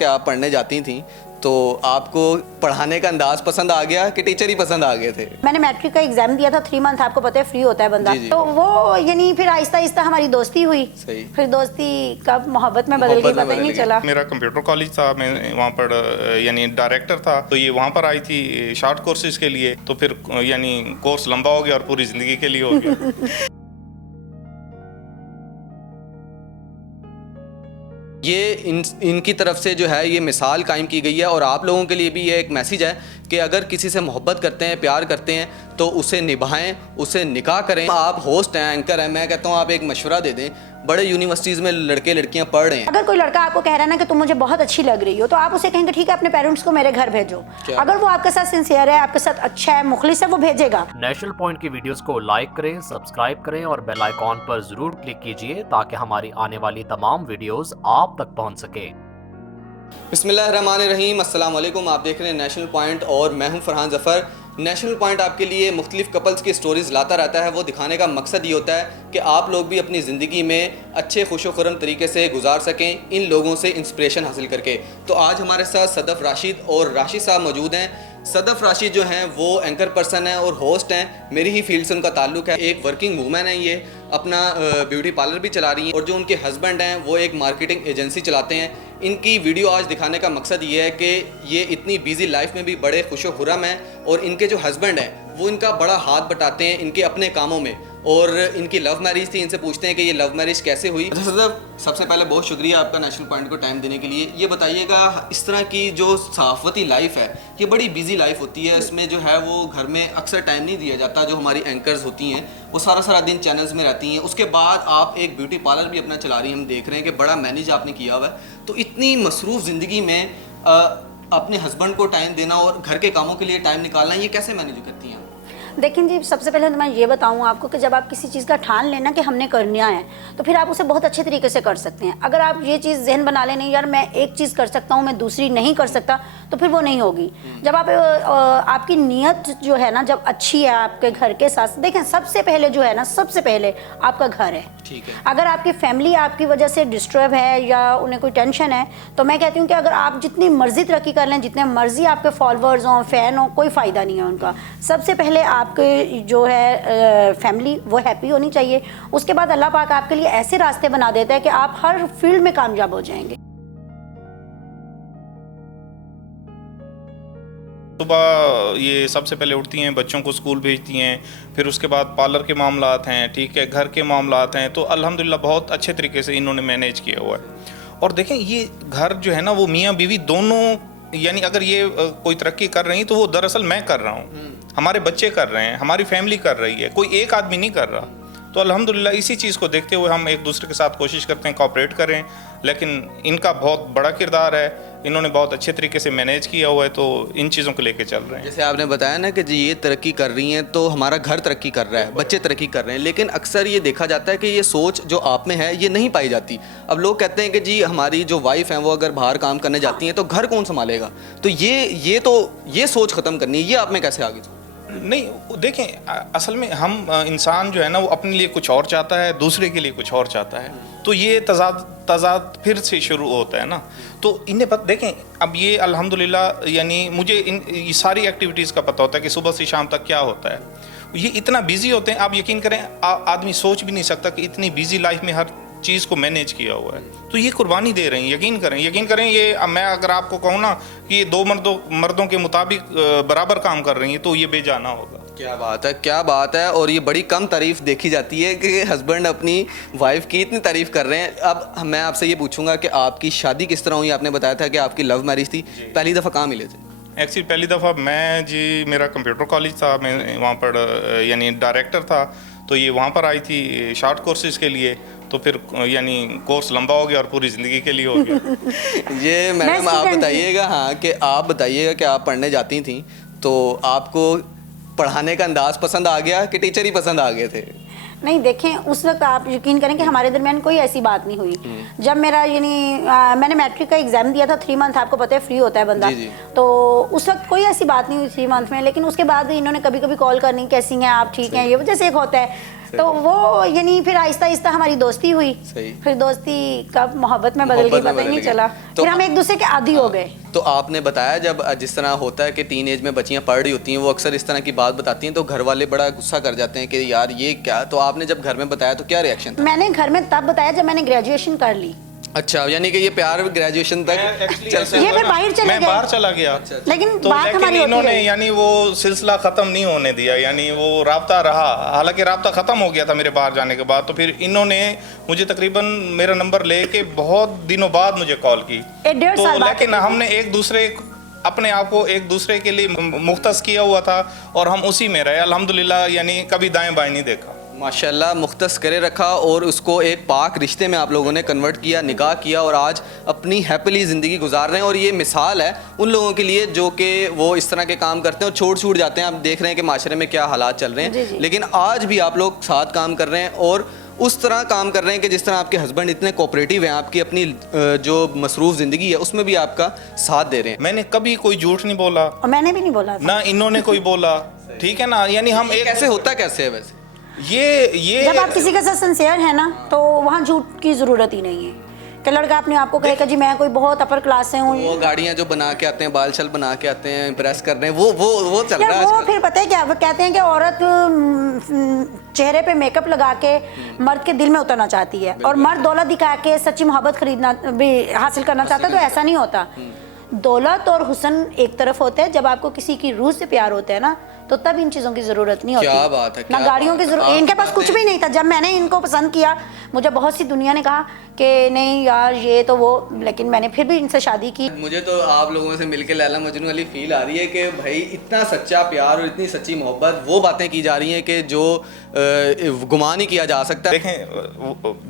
کہ آپ پڑھنے جاتی تھیں تو آپ کو پڑھانے کا انداز پسند آ گیا کہ ٹیچر ہی پسند آ گئے تھے؟ میں نے میٹرک کا ایگزام دیا تھا 3 منتھ، آپ کو پتہ ہے فری ہوتا ہے بندہ، تو وہ یعنی پھر آہستہ آہستہ ہماری دوستی ہوئی، پھر دوستی کب محبت میں بدل گئی پتہ ہی نہیں چلا۔ میرا کمپیوٹر کالج تھا، میں وہاں پر یعنی ڈائریکٹر تھا، تو یہ وہاں پر آئی تھی شارٹ کورسز کے لیے، تو پھر یعنی کورس لمبا ہو گیا اور پوری زندگی کے لیے ہو گیا۔ یہ ان کی طرف سے جو ہے یہ مثال قائم کی گئی ہے، اور آپ لوگوں کے لیے بھی یہ ایک میسیج ہے کہ اگر کسی سے محبت کرتے ہیں، پیار کرتے ہیں تو اسے نبھائیں، اسے نکاح کریں۔ آپ ہوسٹ ہیں، اینکر ہیں، میں کہتا ہوں آپ ایک مشورہ دے دیں۔ بڑے یونیورسٹیز میں لڑکے لڑکیاں پڑھ رہے ہیں، اگر کوئی لڑکا آپ کو کہہ رہا ہے نا کہ تم مجھے بہت اچھی لگ رہی ہو، تو آپ اسے کہیں گے ٹھیک ہے اپنے پیرنٹس کو میرے گھر بھیجو۔ اگر وہ آپ کے ساتھ سنسیئر ہے، آپ کے ساتھ اچھا ہے، مخلص ہے، وہ بھیجے گا۔ نیشنل پوائنٹ کی ویڈیوز کو لائک کریں، سبسکرائب کریں اور بیل آئیکن پر ضرور کلک کیجئے تاکہ ہماری آنے والی تمام ویڈیوز آپ تک پہنچ سکیں۔ بسم اللہ الرحمن الرحیم، السلام علیکم۔ آپ دیکھ رہے ہیں نیشنل پوائنٹ اور میں ہوں فرحان ظفر۔ نیشنل پوائنٹ آپ کے لیے مختلف کپلز کی سٹوریز لاتا رہتا ہے۔ وہ دکھانے کا مقصد یہ ہوتا ہے کہ آپ لوگ بھی اپنی زندگی میں اچھے خوش و خرم طریقے سے گزار سکیں ان لوگوں سے انسپریشن حاصل کر کے۔ تو آج ہمارے ساتھ صدف راشد اور راشد صاحب موجود ہیں۔ صدف راشد جو ہیں وہ اینکر پرسن ہیں اور ہوسٹ ہیں، میری ہی فیلڈ سے ان کا تعلق ہے۔ ایک ورکنگ وومن ہیں، یہ اپنا بیوٹی پارلر بھی چلا رہی ہیں، اور جو ان کے ہسبینڈ ہیں وہ ایک مارکیٹنگ ایجنسی چلاتے ہیں۔ ان کی ویڈیو آج دکھانے کا مقصد یہ ہے کہ یہ اتنی بیزی لائف میں بھی بڑے خوش و خرم ہیں، اور ان کے جو ہسبینڈ ہیں وہ ان کا بڑا ہاتھ بٹاتے ہیں ان کے اپنے کاموں میں، اور ان کی لو میرج تھی۔ ان سے پوچھتے ہیں کہ یہ لو میرج کیسے ہوئی۔ صدف، سب سے پہلے بہت شکریہ آپ کا نیشنل پوائنٹ کو ٹائم دینے کے لیے۔ یہ بتائیے گا، اس طرح کی جو صحافتی لائف ہے یہ بڑی بیزی لائف ہوتی ہے، اس میں جو ہے وہ گھر میں اکثر ٹائم نہیں دیا جاتا۔ جو ہماری اینکرز ہوتی ہیں وہ سارا دن چینلز میں رہتی ہیں، اس کے بعد آپ ایک بیوٹی پارلر بھی اپنا چلا رہی ہیں، ہم دیکھ رہے ہیں کہ بڑا مینیج آپ نے کیا ہوا ہے۔ تو اتنی مصروف زندگی میں اپنے ہسبینڈ کو ٹائم دینا اور گھر کے کاموں کے لیے ٹائم نکالنا، یہ کیسے مینیج کرتی ہیں؟ دیکھیں جی، سب سے پہلے تو میں یہ بتاؤں آپ کو کہ جب آپ کسی چیز کا ٹھان لینا کہ ہم نے کرنا ہے تو پھر آپ اسے بہت اچھے طریقے سے کر سکتے ہیں۔ اگر آپ یہ چیز ذہن بنا لیں نہیں یار میں ایک چیز کر سکتا ہوں، میں دوسری نہیں کر سکتا، تو پھر وہ نہیں ہوگی۔ جب آپ کی نیت جو ہے نا جب اچھی ہے آپ کے گھر کے ساتھ، دیکھیں سب سے پہلے جو ہے نا سب سے پہلے آپ کا گھر ہے۔ اگر آپ کی فیملی آپ کی وجہ سے ڈسٹرب ہے یا انہیں کوئی ٹینشن ہے، تو میں کہتی ہوں کہ اگر آپ جتنی مرضی ترقی کر لیں، جتنے مرضی آپ کے فالوورز ہوں، فین ہوں، کوئی فائدہ نہیں ہے ان کا۔ سب سے پہلے آپ کے جو ہے فیملی وہ ہیپی ہونی چاہیے، اس کے بعد اللہ پاک آپ کے لیے ایسے راستے بنا دیتا ہے کہ آپ ہر فیلڈ میں کامیاب ہو جائیں گے۔ صبح یہ سب سے پہلے اٹھتی ہیں، بچوں کو اسکول بھیجتی ہیں، پھر اس کے بعد پارلر کے معاملات ہیں، ٹھیک ہے، گھر کے معاملات ہیں، تو الحمدللہ بہت اچھے طریقے سے انہوں نے مینیج کیا ہوا ہے۔ اور دیکھیں یہ گھر جو ہے نا وہ میاں بیوی دونوں، یعنی اگر یہ کوئی ترقی کر رہی ہیں تو وہ دراصل میں کر رہا ہوں، ہمارے بچے کر رہے ہیں، ہماری فیملی کر رہی ہے، کوئی ایک آدمی نہیں کر رہا۔ تو الحمدللہ اسی چیز کو دیکھتے ہوئے ہم ایک دوسرے کے ساتھ کوشش کرتے ہیں کوآپریٹ کریں، لیکن ان کا بہت بڑا کردار ہے، انہوں نے بہت اچھے طریقے سے مینیج کیا ہوا ہے، تو ان چیزوں کو لے کے چل رہے ہیں۔ جیسے آپ نے بتایا نا کہ جی یہ ترقی کر رہی ہیں تو ہمارا گھر ترقی کر رہا ہے، بچے ترقی کر رہے ہیں، لیکن اکثر یہ دیکھا جاتا ہے کہ یہ سوچ جو آپ میں ہے یہ نہیں پائی جاتی۔ اب لوگ کہتے ہیں کہ جی ہماری جو وائف ہیں وہ اگر باہر کام کرنے جاتی ہیں تو گھر کون سنبھالے گا؟ تو یہ سوچ ختم کرنی ہے، یہ آپ میں کیسے آگے؟ نہیں دیکھیں، اصل میں ہم انسان جو ہے نا وہ اپنے لیے کچھ اور چاہتا ہے، دوسرے کے لیے کچھ اور چاہتا ہے، تو یہ تضاد پھر سے شروع ہوتا ہے نا۔ تو انہیں دیکھیں اب یہ الحمدللہ یعنی مجھے یہ ساری ایکٹیویٹیز کا پتہ ہوتا ہے کہ صبح سے شام تک کیا ہوتا ہے۔ یہ اتنا بیزی ہوتے ہیں، آپ یقین کریں آدمی سوچ بھی نہیں سکتا کہ اتنی بیزی لائف میں ہر چیز کو مینیج کیا ہوا ہے۔ تو یہ قربانی دے رہے ہیں، یقین کریں یہ میں اگر آپ کو کہوں نا کہ یہ دو مردوں کے مطابق برابر کام کر رہی ہیں تو یہ بے جانا ہوگا۔ کیا بات ہے، اور یہ بڑی کم تعریف دیکھی جاتی ہے کہ ہسبینڈ اپنی وائف کی اتنی تعریف کر رہے ہیں۔ اب میں آپ سے یہ پوچھوں گا کہ آپ کی شادی کس طرح ہوئی؟ آپ نے بتایا تھا کہ آپ کی لو میرج تھی، پہلی دفعہ کہاں ملے تھے؟ ایکچولی پہلی دفعہ میرا کمپیوٹر کالج تھا، میں وہاں پر یعنی ڈائریکٹر تھا، تو یہ وہاں پر آئی تھی شارٹ کورسز کے لیے، تو پھر یعنی کورس لمبا ہو گیا اور پوری زندگی کے لیے ہو گیا۔ یہ میڈم آپ بتائیے گا، ہاں کہ آپ بتائیے گا کہ آپ پڑھنے جاتی تھیں تو آپ کو پڑھانے کا انداز پسند آ گیا کہ ٹیچر ہی پسند آ گئے تھے؟ نہیں دیکھیں، اس وقت آپ یقین کریں کہ ہمارے درمیان کوئی ایسی بات نہیں ہوئی۔ جب میرا یعنی میں نے میٹرک کا ایگزام دیا تھا 3 منتھ، آپ کو پتہ ہے فری ہوتا ہے بندہ، تو اس وقت کوئی ایسی بات نہیں ہوئی 3 منتھ میں۔ لیکن اس کے بعد انہوں نے کبھی کبھی کال کرنی، کیسی ہیں آپ، ٹھیک ہیں، یہ وجہ سے ایک ہوتا ہے۔ تو وہ یعنی پھر آہستہ آہستہ ہماری دوستی ہوئی, پھر دوستی کب محبت میں بدل گئی پتہ ہی نہیں چلا, پھر ہم ایک دوسرے کے عادی ہو گئے. تو آپ نے بتایا جب جس طرح ہوتا ہے کہ ٹین ایج میں بچیاں پڑھ رہی ہوتی ہیں, وہ اکثر اس طرح کی بات بتاتی ہیں تو گھر والے بڑا غصہ کر جاتے ہیں کہ یار یہ کیا, تو آپ نے جب گھر میں بتایا تو کیا ریئیکشن تھا؟ میں نے گھر میں تب بتایا جب میں نے گریجویشن کر لی. اچھا, یعنی کہ یہ پیار گریجویشن تک یہ پھر باہر چلے میں گئے, باہر چلا گیا, لیکن تو بات ہماری انہوں ہوتی نے ہے. یعنی وہ سلسلہ ختم نہیں ہونے دیا, یعنی وہ رابطہ رہا, حالانکہ رابطہ ختم ہو گیا تھا میرے باہر جانے کے بعد. تو پھر انہوں نے مجھے تقریباً میرا نمبر لے کے بہت دنوں بعد مجھے کال کی, تو لیکن ہم نے ایک دوسرے اپنے آپ کو ایک دوسرے کے لیے مختص کیا ہوا تھا اور ہم اسی میں رہے الحمدللہ, یعنی کبھی دائیں بائیں نہیں دیکھا. ماشاءاللہ مختص کرے رکھا اور اس کو ایک پاک رشتے میں آپ لوگوں نے کنورٹ کیا, نکاح کیا اور آج اپنی ہیپیلی زندگی گزار رہے ہیں. اور یہ مثال ہے ان لوگوں کے لیے جو کہ وہ اس طرح کے کام کرتے ہیں اور چھوڑ جاتے ہیں. آپ دیکھ رہے ہیں کہ معاشرے میں کیا حالات چل رہے ہیں, لیکن آج بھی آپ لوگ ساتھ کام کر رہے ہیں اور اس طرح کام کر رہے ہیں کہ جس طرح آپ کے ہسبینڈ اتنے کوآپریٹیو ہیں, آپ کی اپنی جو مصروف زندگی ہے اس میں بھی آپ کا ساتھ دے رہے ہیں. میں نے کبھی کوئی جھوٹ نہیں بولا, اور میں نے بھی نہیں بولا نہ انہوں نے کوئی بولا, ٹھیک ہے نا. یعنی ہم ایک کیسے ہوتا کیسے ہے ویسے یہ جب آپ کسی کے ساتھ سنسیئر ہیں نا تو وہاں جھوٹ کی ضرورت ہی نہیں ہے کہ لڑکا اپنے آپ کو کہے کہ جی میں کوئی بہت اپر کلاس سے ہوں. وہ گاڑیاں جو بنا کے آتے ہیں, بال شل بنا کے آتے ہیں, امپریس کر رہے ہیں, وہ چل رہا ہے. وہ پھر پتہ ہے کیا, وہ کہتے ہیں کہ عورت چہرے پہ میک اپ لگا کے مرد کے دل میں اترنا چاہتی ہے, اور مرد دولت دکھا کے سچی محبت خریدنا بھی حاصل کرنا چاہتا ہے. تو ایسا نہیں ہوتا. دولت اور حسن ایک طرف ہوتا ہے, جب آپ کو کسی کی روح سے پیار ہوتا ہے نا تو تب ان چیزوں کی ضرورت نہیں ہوتی. کیا بات ہے, نہ گاڑیوں کی ضرورت, ان کے پاس کچھ بھی نہیں تھا. جب میں نے ان کو پسند کیا, مجھے بہت سی دنیا نے کہا کہ نہیں یار یہ تو وہ, لیکن میں نے پھر بھی ان سے شادی کی. مجھے تو آپ لوگوں سے مل کے لیلا مجنوں والی فیل آ رہی ہے کہ بھائی اتنا سچا پیار اور اتنی سچی محبت, وہ باتیں کی جا رہی ہیں کہ جو گمان ہی کیا جا سکتا ہے.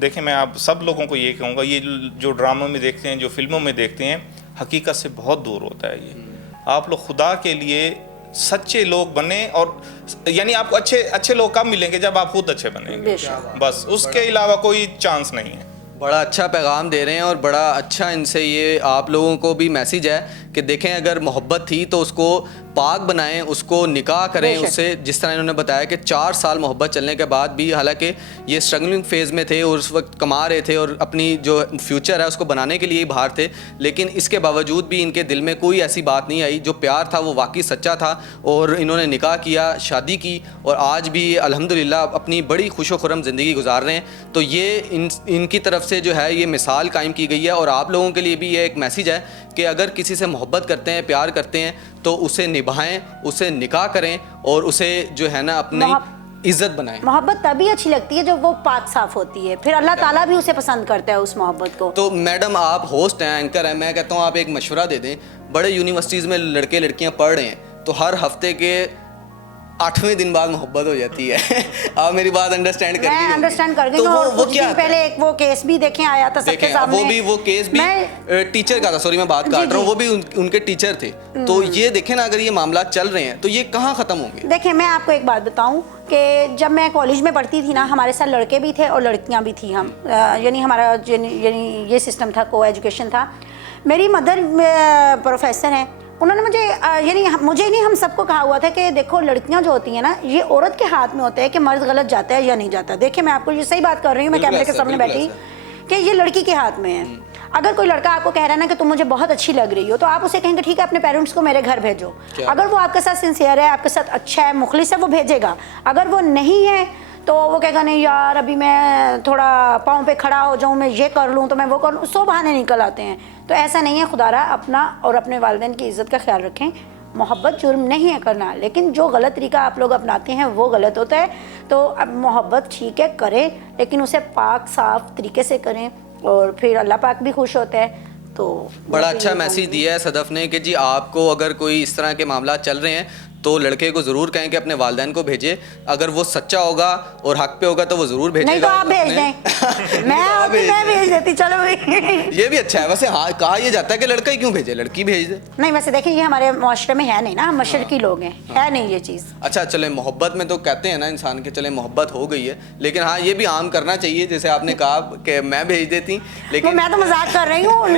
دیکھیں میں آپ سب لوگوں کو یہ کہوں گا, یہ جو ڈراموں میں دیکھتے ہیں, جو فلموں میں دیکھتے ہیں, حقیقت سے بہت دور ہوتا ہے. یہ آپ لوگ خدا کے لیے سچے لوگ بنیں, اور یعنی آپ کو اچھے لوگ کب ملیں گے جب آپ خود اچھے بنیں گے, بس اس کے علاوہ کوئی چانس نہیں ہے. بڑا اچھا پیغام دے رہے ہیں اور بڑا اچھا ان سے یہ آپ لوگوں کو بھی میسیج ہے کہ دیکھیں اگر محبت تھی تو اس کو پاک بنائیں, اس کو نکاح کریں اس سے. جس طرح انہوں نے بتایا کہ 4 سال محبت چلنے کے بعد بھی, حالانکہ یہ اسٹرگلنگ فیز میں تھے اور اس وقت کما رہے تھے اور اپنی جو فیوچر ہے اس کو بنانے کے لیے ہی باہر تھے, لیکن اس کے باوجود بھی ان کے دل میں کوئی ایسی بات نہیں آئی. جو پیار تھا وہ واقعی سچا تھا اور انہوں نے نکاح کیا, شادی کی, اور آج بھی الحمدللہ اپنی بڑی خوش و خرم زندگی گزار رہے ہیں. تو یہ ان کی طرف سے جو ہے یہ مثال قائم کی گئی ہے, اور آپ لوگوں کے لیے بھی یہ ایک میسیج ہے کہ اگر کسی سے محبت کرتے ہیں, پیار کرتے ہیں, تو اسے نبھائیں, اسے نکاح کریں اور اسے جو ہے نا اپنی عزت بنائیں. محبت تبھی اچھی لگتی ہے جب وہ پاک صاف ہوتی ہے, پھر اللہ تعالیٰ بھی اسے پسند کرتا ہے اس محبت کو. تو میڈم آپ ہوسٹ ہیں, اینکر ہیں, میں کہتا ہوں آپ ایک مشورہ دے دیں. بڑے یونیورسٹیز میں لڑکے لڑکیاں پڑھ رہے ہیں تو ہر ہفتے کے 8ویں دن بعد محبت ہو جاتی ہے. آپ میری بات انڈرسٹینڈ کرتی ہیں؟ میں انڈرسٹینڈ کر گئی ہوں. کچھ دن پہلے ایک وہ کیس بھی دیکھیں آیا تھا سب کے سامنے. وہ کیس بھی ٹیچر کا تھا, سوری میں بات کاٹ رہا ہوں, وہ بھی ان کے ٹیچر تھے. تو یہ دیکھیں نا اگر یہ معاملات چل رہے ہیں تو یہ کہاں ختم ہوں گے؟ دیکھیں میں آپ کو ایک بات بتاؤں کہ جب میں کالج میں پڑھتی تھی نا, ہمارے ساتھ لڑکے بھی تھے اور لڑکیاں بھی تھیں. ہم یعنی ہمارا یعنی یہ سسٹم تھا, کو ایجوکیشن تھا. میری مدر پروفیسر ہیں, انہوں نے مجھے نہیں ہم سب کو کہا ہوا تھا کہ دیکھو لڑکیاں جو ہوتی ہیں نا, یہ عورت کے ہاتھ میں ہوتا ہے کہ مرد غلط جاتا ہے یا نہیں جاتا. دیکھیں میں آپ کو یہ صحیح بات کر رہی ہوں, میں کیمرے کے سامنے بیٹھی, کہ یہ لڑکی کے ہاتھ میں ہے. اگر کوئی لڑکا آپ کو کہہ رہا ہے نا کہ تم مجھے بہت اچھی لگ رہی ہو, تو آپ اسے کہیں گے ٹھیک ہے اپنے پیرنٹس کو میرے گھر بھیجو. اگر وہ آپ کے ساتھ سنسیئر ہے, آپ کے ساتھ اچھا ہے, مخلص ہے, وہ بھیجے گا. اگر وہ نہیں ہے تو وہ کہے گا نہیں یار ابھی میں تھوڑا پاؤں پہ کھڑا ہو جاؤں, میں یہ کر لوں تو میں وہ کر لوں, 100 بہانے نکل آتے ہیں. تو ایسا نہیں ہے. خدا را اپنا اور اپنے والدین کی عزت کا خیال رکھیں. محبت جرم نہیں ہے کرنا, لیکن جو غلط طریقہ آپ لوگ اپناتے ہیں وہ غلط ہوتا ہے. تو اب محبت ٹھیک ہے کریں, لیکن اسے پاک صاف طریقے سے کریں, اور پھر اللہ پاک بھی خوش ہوتا ہے. تو بڑا اچھا میسیج دیا ہے صدف نے کہ جی آپ کو اگر کوئی اس طرح کے معاملات چل رہے ہیں تو لڑکے کو ضرور کہیں کہ اپنے والدین کو بھیجے. اگر وہ سچا ہوگا اور حق پہ ہوگا تو وہ ضرور بھیجے گا. نہیں تو آپ بھیج دیں, میں بھیج دیتی. چلو یہ بھی اچھا ہے. ویسے ہاں کہا یہ جاتا ہے کہ لڑکا ہی کیوں بھیجے, لڑکی بھیج دے. نہیں ویسے دیکھیں یہ ہمارے معاشرے میں ہے نہیں نا, ہم مشرقی لوگ ہیں, ہے نہیں یہ چیز. اچھا چلیں محبت میں تو کہتے ہیں نا انسان کے چلیں محبت ہو گئی ہے, لیکن ہاں یہ بھی عام کرنا چاہیے جیسے آپ نے کہا کہ میں بھیج دیتی. لیکن میں تو مذاق کر رہی ہوں.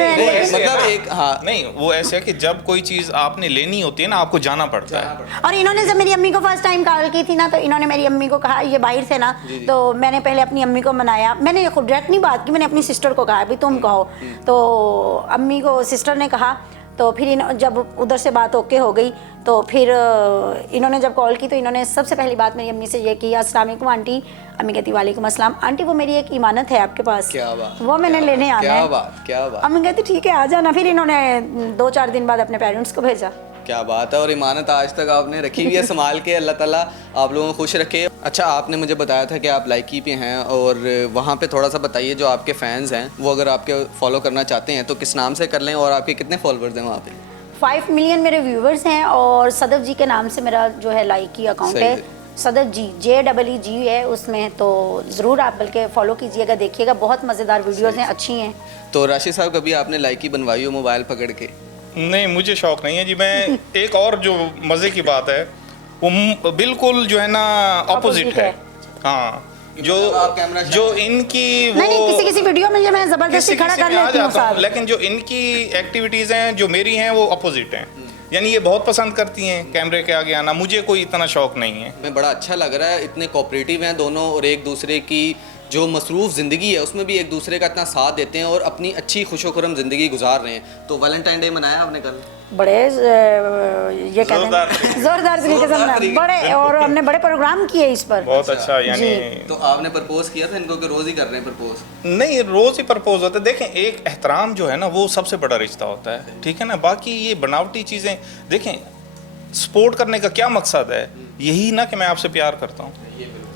مطلب ایک ہاں نہیں وہ ایسا ہے کہ جب کوئی چیز آپ نے لینی ہوتی ہے نا, آپ کو جانا پڑتا ہے. اور انہوں نے جب میری امی کو فرسٹ ٹائم کال کی تھی نا تو انہوں نے میری امی کو کہا, یہ باہر سے نا, تو میں نے پہلے اپنی امی کو منایا, میں نے خود ڈائریکٹ نہیں بات کی, میں نے اپنی سسٹر کو کہا بھی تم کہو, تو امی کو سسٹر نے کہا, تو پھر جب ادھر سے بات اوکے ہو گئی تو پھر انہوں نے جب کال کی تو انہوں نے سب سے پہلی بات میری امی سے یہ کی, السلام علیکم آنٹی. امی کہتی وعلیکم السلام. آنٹی وہ میری ایک امانت ہے آپ کے پاس, کیا بات, وہ میں نے لینے آنا ہے. کیا بات. امی کہتی ٹھیک ہے آ جانا. پھر انہوں نے 2-4 دن بعد اپنے پیرنٹس کو بھیجا. کیا بات ہے, اور امانت آج تک آپ نے رکھی ہوئی ہے سنبھال کے. اللہ تعالیٰ آپ لوگوں کو خوش رکھے. اچھا, آپ نے مجھے بتایا تھا کہ آپ لائکی پہ ہیں, اور وہاں پہ تھوڑا سا بتائیے جو آپ کے فینز ہیں وہ اگر آپ کے فالو کرنا چاہتے ہیں تو کس نام سے کر لیں, اور آپ کے کتنے فالوورز ہیں وہاں پہ؟ 5 ملین میرے ویورز ہیں, اور صدف جی کے نام سے میرا جو ہے لائکی اکاؤنٹ ہے, صدف جی JEE ہے اس میں, تو ضرور آپ بلکہ فالو کیجئے گا, دیکھیے گا, بہت مزیدار ویڈیوز ہیں, اچھی ہیں. تو راشد صاحب کبھی آپ نے لائکی بنوائی ہو موبائل پکڑ کے؟ نہیں, مجھے شوق نہیں ہے جی. میں ایک اور جو مزے کی بات ہے وہ بالکل جو ہے نا اپوزٹ ہے. ہاں, جو ان کی نہیں کسی ویڈیو میں میں زبردستی کھڑا کر لیتی ہوں صاحب, لیکن جو ان کی ایکٹیویٹیز ہیں جو میری ہیں وہ اپوزٹ ہیں. یعنی یہ بہت پسند کرتی ہیں کیمرے کے آگے آنا, مجھے کوئی اتنا شوق نہیں ہے. میں بڑا اچھا لگ رہا ہے, اتنے کوآپریٹیو ہیں دونوں, اور ایک دوسرے کی جو مصروف زندگی ہے اس میں بھی ایک دوسرے کا اتنا ساتھ دیتے ہیں اور اپنی اچھی خوش و خرم زندگی گزار رہے ہیں. تو ویلنٹائن ڈے منایا آپ نے کل؟ بڑے یہ کہتے ہیں زوردار طریقے سے بڑے, اور ہم نے بڑے پروگرام کیے اس پر. بہت اچھا. یعنی تو آپ نے پرپوز کیا تھا ان کو کہ روز ہی کر رہے ہیں پرپوز؟ نہیں, روز ہی پرپوز ہوتا ہے. دیکھیں, ایک احترام جو ہے نا وہ سب سے بڑا رشتہ ہوتا ہے, ٹھیک ہے نا. باقی یہ بناوٹی چیزیں, دیکھیں سپورٹ کرنے کا کیا مقصد ہے, یہی نا کہ میں آپ سے پیار کرتا ہوں.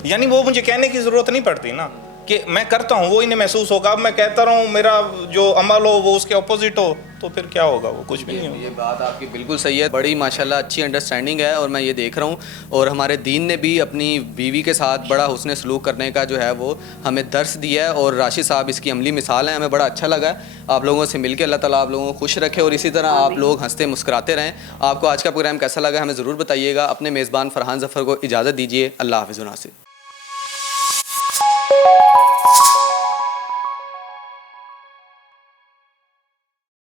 یعنی وہ مجھے کہنے کی ضرورت نہیں پڑتی نا کہ میں کرتا ہوں, وہ انہیں محسوس ہوگا. اب میں کہتا رہا ہوں میرا جو عمل ہو وہ اس کے اپوزٹ ہو تو پھر کیا ہوگا, وہ کچھ بھی نہیں ہوگا. یہ بات آپ کی بالکل صحیح ہے, بڑی ماشاءاللہ اچھی انڈرسٹینڈنگ ہے, اور میں یہ دیکھ رہا ہوں, اور ہمارے دین نے بھی اپنی بیوی کے ساتھ بڑا حسن سلوک کرنے کا جو ہے وہ ہمیں درس دیا ہے, اور راشد صاحب اس کی عملی مثال ہیں. ہمیں بڑا اچھا لگا آپ لوگوں سے مل کے. اللہ تعالیٰ آپ لوگوں کو خوش رکھے, اور اسی طرح آپ لوگ ہنستے مسکراتے رہیں. آپ کو آج کا پروگرام کیسا لگا ہمیں ضرور بتائیے گا. اپنے میزبان فرحان ظفر کو اجازت دیجیے. اللہ حافظ.